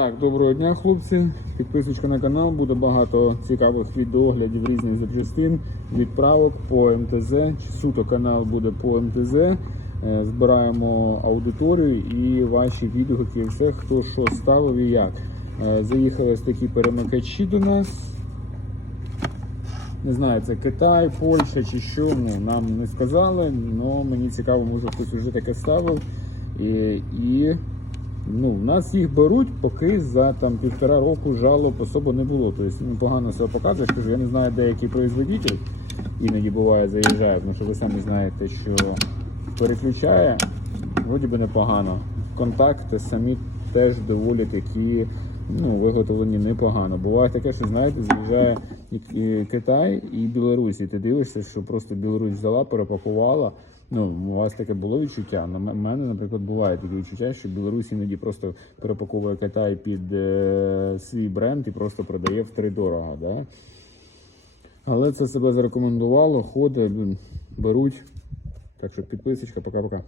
Так, доброго дня, хлопці. Підписочка на канал. Буде багато цікавих відеоглядів різних запчастин, відправок по МТЗ. Суто канал буде по МТЗ. Е, Збираємо аудиторію і ваші відгуки, все, хто що ставив і як. Е, Заїхали ось такі перемикачі до нас. Не знаю, це Китай, Польща чи що. Ну, нам не сказали, але мені цікаво, може хтось вже таке ставив. І, і ну, нас їх беруть, поки за там півтора року жалоб особо не було. Тобто ну, погано себе показує. Кажу, я не знаю, де який производитель іноді буває заїжджає, тому що ви самі знаєте, що переключає, вроді би непогано. Контакти самі теж доволі такі ну, виготовлені непогано. Буває таке, що знаєте, заїжджає і Китай і Білорусь, і ти дивишся, що просто Білорусь взяла, перепакувала. Ну, у вас таке було відчуття. На мене, наприклад, буває таке відчуття, що Білорусь іноді просто перепаковує Китай під е, свій бренд і просто продає втридорога. Да? Але це себе зарекомендувало, ходить, беруть. Так що підписочка, пока-пока.